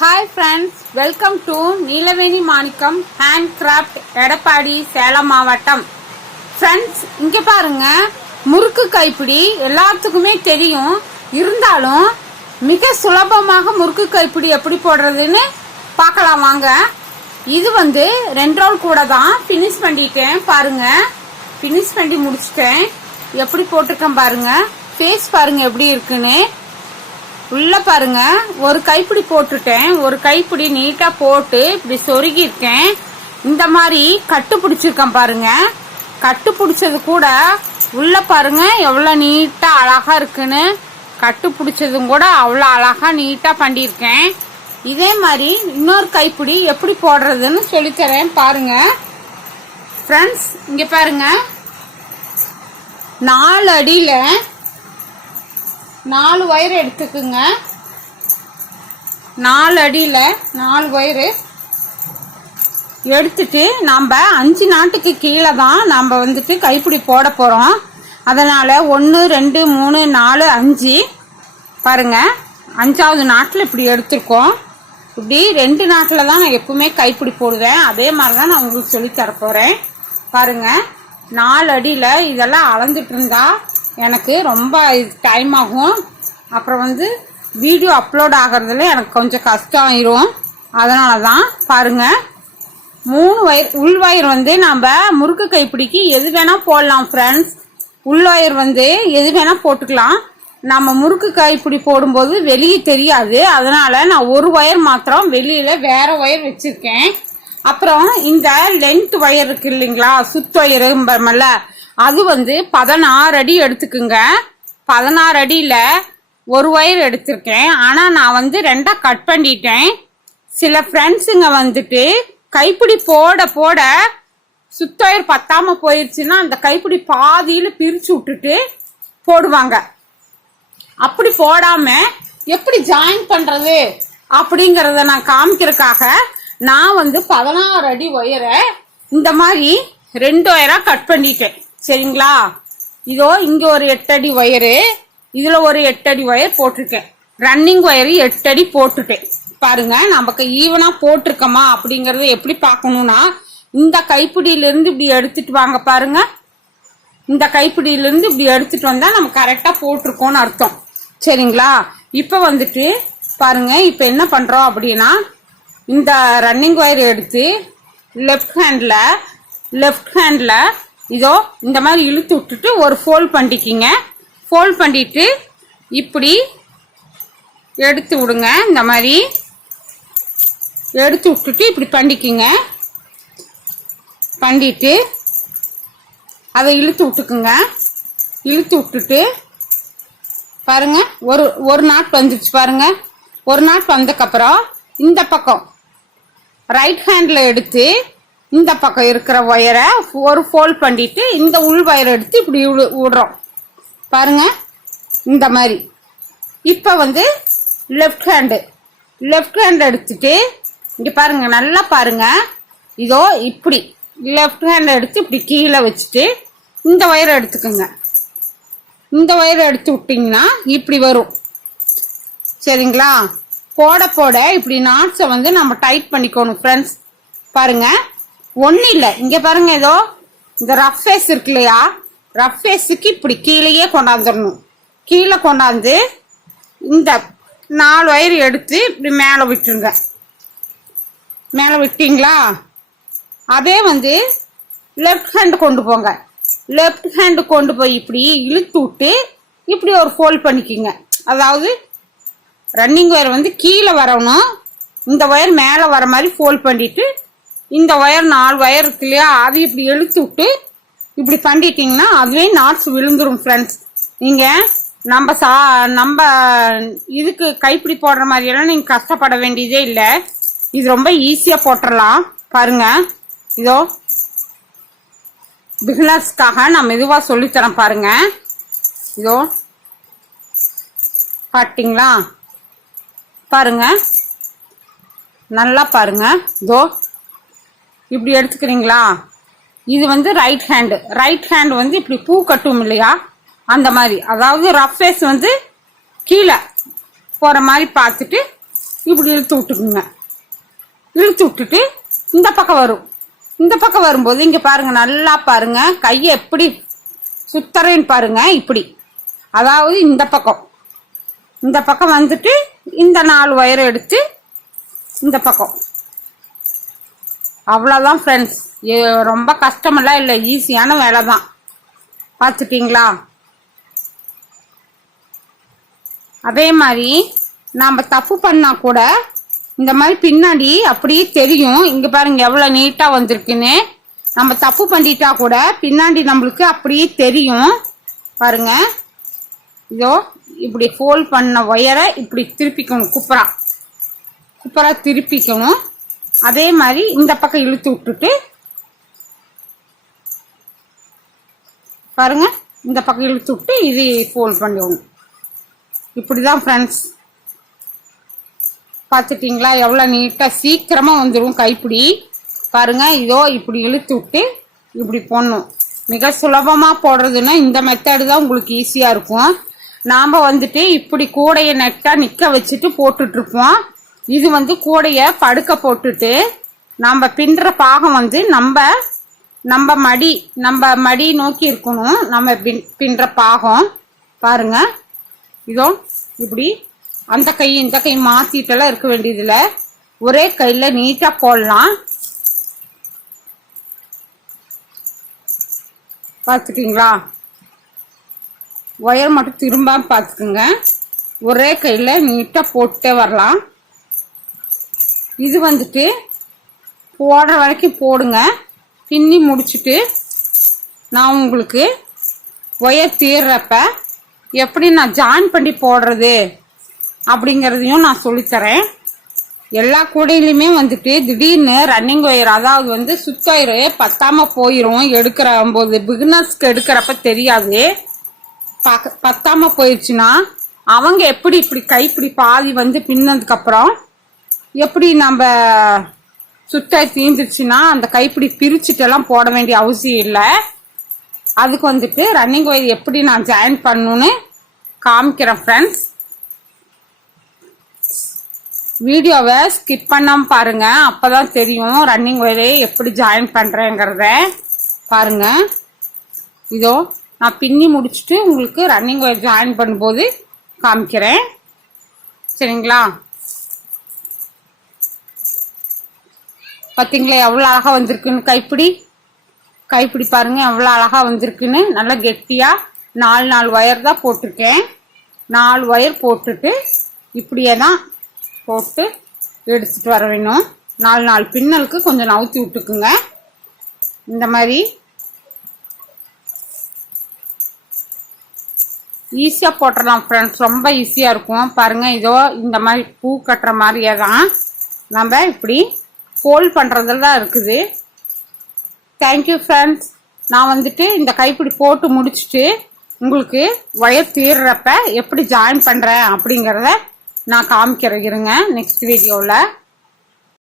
Hi friends welcome to Neelaveni Manickam hand craft Edappadi Salem மாவட்டம் friends இங்க பாருங்க. முறுக்கு கைப்பிடி எல்லாத்துக்குமே தெரியும். இருந்தாலும் மிக சுலபமாக முறுக்கு கைப்பிடி எப்படி போடுறதுன்னு பார்க்கலாம் வாங்க. இது வந்து ரெண்டு ரோல் கூட தான் ஃபினிஷ் பண்ணிட்டேன் பாருங்க. ஃபினிஷ் பண்ணி முடிச்சிட்டேன். எப்படி போட்டிருக்கேன் பாருங்க. ஃபேஸ் பாருங்க எப்படி இருக்குன்னு. உள்ள பாருங்க. ஒரு கைப்பிடி போட்டுட்டேன். ஒரு கைப்பிடி நீட்டா போட்டு இப்படி சொருகி இருக்கேன் இந்த மாதிரி கட்டு பிடிச்சிருக்கேன் பாருங்க. கட்டு பிடிச்சது கூட உள்ள பாருங்க எவ்வளவு நீட்டா அழகா இருக்குன்னு. கட்டு பிடிச்சதும் கூட அவ்வளோ அழகா நீட்டா பண்ணியிருக்கேன். இதே மாதிரி இன்னொரு கைப்பிடி எப்படி போடுறதுன்னு சொல்லித்தரேன் பாருங்க. ஃப்ரெண்ட்ஸ் இங்க பாருங்க. நாலு அடியில நாலு ஒயர் எடுத்துக்குங்க. நாலு அடியில் நாலு ஒயரு எடுத்துட்டு நம்ம அஞ்சு நாட்டுக்கு கீழே தான் நம்ம வந்துட்டு கைப்பிடி போட போகிறோம் அதனால் ஒன்று ரெண்டு மூணு நாலு அஞ்சு. பாருங்க அஞ்சாவது நாட்டில் இப்படி எடுத்திருக்கோம். இப்படி ரெண்டு நாட்டில் தான் நான் எப்பவுமே கைப்பிடி போடுவேன். அதே மாதிரி தான் நான் உங்களுக்கு சொல்லித்தரப்போகிறேன் பாருங்கள் பாருங்க நாலு அடியில் இதெல்லாம் அளந்துட்டு இருந்தால் எனக்கு ரொம்ப டைம் ஆகும். அப்புறம் வந்து வீடியோ அப்லோட் ஆகிறதுல எனக்கு கொஞ்சம் கஷ்டம் ஆயிரும் அதனால தான் பாருங்கள் மூணு வயர் உள் வந்து நம்ம முறுக்கு கைப்பிடிக்கு எது வேணால் போடலாம் ஃப்ரெண்ட்ஸ் உள் வந்து எது வேணால் போட்டுக்கலாம். நம்ம முறுக்கு கைப்பிடி போடும்போது வெளியே தெரியாது. அதனால் நான் ஒரு ஒயர் மாத்திரம் வெளியில் வேறு ஒயர் வச்சுருக்கேன். அப்புறம் இந்த லென்த் ஒயர் இருக்குது இல்லைங்களா? சுத்து ஒயரும்பர்மல்ல அது வந்து பதினாறு அடி எடுத்துக்குங்க. பதினாறு அடியில் ஒரு ஒயர் எடுத்திருக்கேன். ஆனால் நான் வந்து ரெண்டாக கட் பண்ணிட்டேன். சில ஃப்ரெண்ட்ஸுங்க வந்துட்டு கைப்பிடி போட போட சுத்தொயர் பத்தாமல் போயிடுச்சுன்னா அந்த கைப்பிடி பாதியில் பிரித்து விட்டுட்டு போடுவாங்க. அப்படி போடாமல் எப்படி ஜாயின் பண்ணுறது அப்படிங்கிறத நான் காமிக்கிறதுக்காக நான் வந்து பதினாறு அடி ஒயரை இந்த மாதிரி ரெண்டு ஒயராக கட் பண்ணிட்டேன். சரிங்களா? இதோ இங்க ஒரு எட்டடி ஒயரு இதுல ஒரு எட்டடி ஒயர் போட்டிருக்கேன். ரன்னிங் ஒயரு எட்டடி போட்டுட்டேன். பாருங்க நமக்கு ஈவனா போட்டிருக்கோமா அப்படிங்கறத எப்படி பார்க்கணும்னா இந்த கைப்பிடியில இருந்து இப்படி எடுத்துட்டு வாங்க பாருங்க. இந்த கைப்பிடியில இருந்து இப்படி எடுத்துட்டு வந்தா நம்ம கரெக்டா போட்டிருக்கோம்னு அர்த்தம். சரிங்களா? இப்ப வந்துட்டு பாருங்க இப்ப என்ன பண்றோம் அப்படின்னா இந்த ரன்னிங் ஒயர் எடுத்து லெஃப்ட் ஹேண்ட்ல லெஃப்ட் ஹேண்ட்ல இதோ இந்த மாதிரி இழுத்து விட்டுட்டு ஒரு ஃபோல்ட் பண்ணிக்கிங்க. ஃபோல்ட் பண்ணிட்டு இப்படி எடுத்து விடுங்க. இந்த மாதிரி எடுத்து விட்டுட்டு இப்படி பண்ணிக்கிங்க. பண்ணிட்டு அதை இழுத்து விட்டுக்குங்க. இழுத்து விட்டுட்டு பாருங்க ஒரு ஒரு நாட் வந்துச்சு பாருங்க. ஒரு நாட் வந்ததுக்கப்புறம் இந்த பக்கம் ரைட் ஹேண்டில் எடுத்து இந்த பக்கம் இருக்கிற ஒயரை ஒரு ஃபோல்ட் பண்ணிட்டு இந்த உள் ஒயரை எடுத்து இப்படி விடுறோம் பாருங்க இந்த மாதிரி. இப்போ வந்து லெஃப்ட் ஹேண்டு லெஃப்ட் ஹேண்ட் எடுத்துட்டு இங்கே பாருங்க நல்லா பாருங்க. இதோ இப்படி லெஃப்ட் ஹேண்ட் எடுத்து இப்படி கீழே வச்சுட்டு இந்த ஒயரை எடுத்துக்கோங்க. இந்த ஒயரை எடுத்து விட்டிங்கன்னா இப்படி வரும். சரிங்களா? போட போட இப்படி நாட்ஸை வந்து நம்ம டைட் பண்ணிக்கணும் ஃப்ரெண்ட்ஸ் பாருங்கள் ஒன்றும் இல்லை இங்கே பாருங்க ஏதோ இந்த ரஃப் ஃபேஸ் இருக்கு இல்லையா? ரஃப் ஃபேஸுக்கு இப்படி கீழேயே கொண்டாந்துடணும். கீழே கொண்டாந்து இந்த நாலு ஒயர் எடுத்து இப்படி மேலே விட்டுருங்க. மேலே விட்டீங்களா? அதே வந்து லெஃப்ட் ஹேண்டு கொண்டு போங்க. லெஃப்ட் ஹேண்டு கொண்டு போய் இப்படி இழுத்து விட்டு இப்படி ஒரு ஃபோல்ட் பண்ணிக்கிங்க. அதாவது ரன்னிங் ஒயர் வந்து கீழே வரணும். இந்த ஒயர் மேலே வர மாதிரி ஃபோல்ட் பண்ணிட்டு இந்த ஒயர் நாலு ஒயர் இருக்கு இல்லையா? அது இப்படி இழுத்து விட்டு இப்படி பண்ணிட்டீங்கன்னா அதுவே நாட்ஸ் விழுந்துரும் ஃப்ரெண்ட்ஸ் நீங்கள் நம்ம சா நம்ம இதுக்கு கைப்பிடி போடுற மாதிரியெல்லாம் நீங்கள் கஷ்டப்பட வேண்டியதே இல்லை. இது ரொம்ப ஈஸியாக போட்டுடலாம் பாருங்க. இதோ பிகினர்ஸ்க்காக நான் மெதுவாக சொல்லித்தரேன் பாருங்க. இதோ பார்த்தீங்களா பாருங்க. நல்லா பாருங்க. இதோ இப்படி எடுத்துக்கிறீங்களா? இது வந்து ரைட் ஹேண்டு ரைட் ஹேண்டு வந்து இப்படி பூ கட்டும் இல்லையா? அந்த மாதிரி. அதாவது ரஃப் ஃபேஸ் வந்து கீழே போகிற மாதிரி பார்த்துட்டு இப்படி இழுத்து விட்டுக்குங்க. இழுத்து விட்டுட்டு இந்த பக்கம் வரும். இந்த பக்கம் வரும்போது இங்கே பாருங்கள் நல்லா பாருங்கள் கையை எப்படி சுத்தறேன்னு பாருங்கள் இப்படி. அதாவது இந்த பக்கம். இந்த பக்கம் வந்துட்டு இந்த நாலு ஒயரை எடுத்து இந்த பக்கம். அவ்வளோதான் ஃப்ரெண்ட்ஸ் ரொம்ப கஷ்டமெல்லாம் இல்லை ஈஸியான வேலை தான் பார்த்துட்டிங்களா அதே மாதிரி நாம் தப்பு பண்ணால் கூட இந்த மாதிரி பின்னாடி அப்படியே தெரியும். இங்கே பாருங்க எவ்வளோ நீட்டாக வந்திருக்குன்னு. நம்ம தப்பு பண்ணிட்டா கூட பின்னாடி நம்மளுக்கு அப்படியே தெரியும். பாருங்க. இதோ இப்படி ஃபோல்ட் பண்ண ஒயரை இப்படி திருப்பிக்கணும். குப்பரா குப்பரா திருப்பிக்கணும். அதே மாதிரி இந்த பக்கம் இழுத்து விட்டுட்டு பாருங்க இந்த பக்கம் இழுத்து விட்டு இது ஃபோல்ட் பண்ணிடணும் இப்படிதான் ஃப்ரெண்ட்ஸ் பார்த்துட்டிங்களா? எவ்வளோ நீட்டாக சீக்கிரமாக வந்துடும் கைப்பிடி. பாருங்க இதோ இப்படி இழுத்து விட்டு இப்படி போடணும். மிக சுலபமாக போடுறதுன்னா இந்த மெத்தடு தான் உங்களுக்கு ஈஸியாக இருக்கும். நாம் வந்துட்டு இப்படி கூடையை நெட்டாக நிற்க வச்சுட்டு போட்டுட்ருப்போம் இது வந்து கூடைய படுக்க போட்டுட்டு நம்ம பின்னுற பாகம் வந்து நம்ம நம்ம மடி நம்ம மடி நோக்கி இருக்கணும். நம்ம பின் பின்னுற பாகம். பாருங்க. இதோ இப்படி அந்த கை இந்த கை மாத்திட்டெல்லாம் இருக்க வேண்டியதுல ஒரே கையில நீட்டா போடலாம். பார்த்துட்டீங்களா? ஒயர் மட்டும் திரும்ப பார்த்துக்குங்க. ஒரே கையில் நீட்டாக போட்டே வரலாம். இது வந்துட்டு போடுற வரைக்கும் போடுங்க. பின்னி முடிச்சுட்டு நான் உங்களுக்கு ஒயர் தீர்றப்ப எப்படி நான் ஜாயின் பண்ணி போடுறது அப்படிங்கிறதையும் நான் சொல்லித்தரேன். எல்லா கூடையிலுமே வந்துட்டு திடீர்னு ரன்னிங் ஒயர் அதாவது வந்து சுத்தொயரு பத்தாமல் போயிடும் எடுக்கிற போது பிகினர்ஸ்க்கு எடுக்கிறப்ப தெரியாது. பக்க- பத்தாம போயிடுச்சுன்னா அவங்க எப்படி இப்படி கைப்பிடி பாதி வந்து பின்னதுக்கப்புறம் எப்படி நம்ம சுத்த தீந்துருச்சுன்னா அந்த கைப்பிடி பிரிச்சுட்டெல்லாம் போட வேண்டிய அவசியம் இல்லை. அதுக்கு வந்துட்டு ரன்னிங் ஒயர் எப்படி நான் ஜாயின் பண்ணணும்னு காமிக்கிறேன் ஃப்ரெண்ட்ஸ் வீடியோவை ஸ்கிப் பண்ணாமல் பாருங்கள் அப்போ தான் தெரியும் ரன்னிங் ஒயரே எப்படி ஜாயின் பண்ணுறேங்கிறத பாருங்கள் இதோ நான் பின்னி முடிச்சுட்டு உங்களுக்கு ரன்னிங் ஒயர் ஜாயின் பண்ணும்போது காமிக்கிறேன். சரிங்களா? பார்த்தீங்களா எவ்வளோ அழகாக வந்திருக்குன்னு. கைப்பிடி. கைப்பிடி பாருங்க எவ்வளோ அழகாக வந்திருக்குன்னு. நல்லா கெட்டியாக நாலு நாலு ஒயர் தான் போட்டிருக்கேன். நாலு ஒயர் போட்டுட்டு இப்படியே தான் போட்டு எடுத்துட்டு வர வேணும். நாலு நாலு பின்னலுக்கு கொஞ்சம் நவுத்தி விட்டுக்குங்க. இந்த மாதிரி. ஈஸியாக போட்டுடலாம் ஃப்ரெண்ட்ஸ் ரொம்ப ஈஸியாக இருக்கும். பாருங்கள் இதோ இந்த மாதிரி பூ கட்டுற மாதிரியே தான். நம்ம இப்படி ஃபோல்ட் பண்ணுறதுல தான் இருக்குது. தேங்க்யூ ஃப்ரெண்ட்ஸ் நான் வந்துட்டு இந்த கைப்பிடி போட்டு முடிச்சுட்டு உங்களுக்கு ஒயர் தீர்றப்ப எப்படி ஜாயின் பண்ணுறேன் அப்படிங்கிறத நான் காமிக்கிறேன் இருங்க நெக்ஸ்ட் வீடியோவில்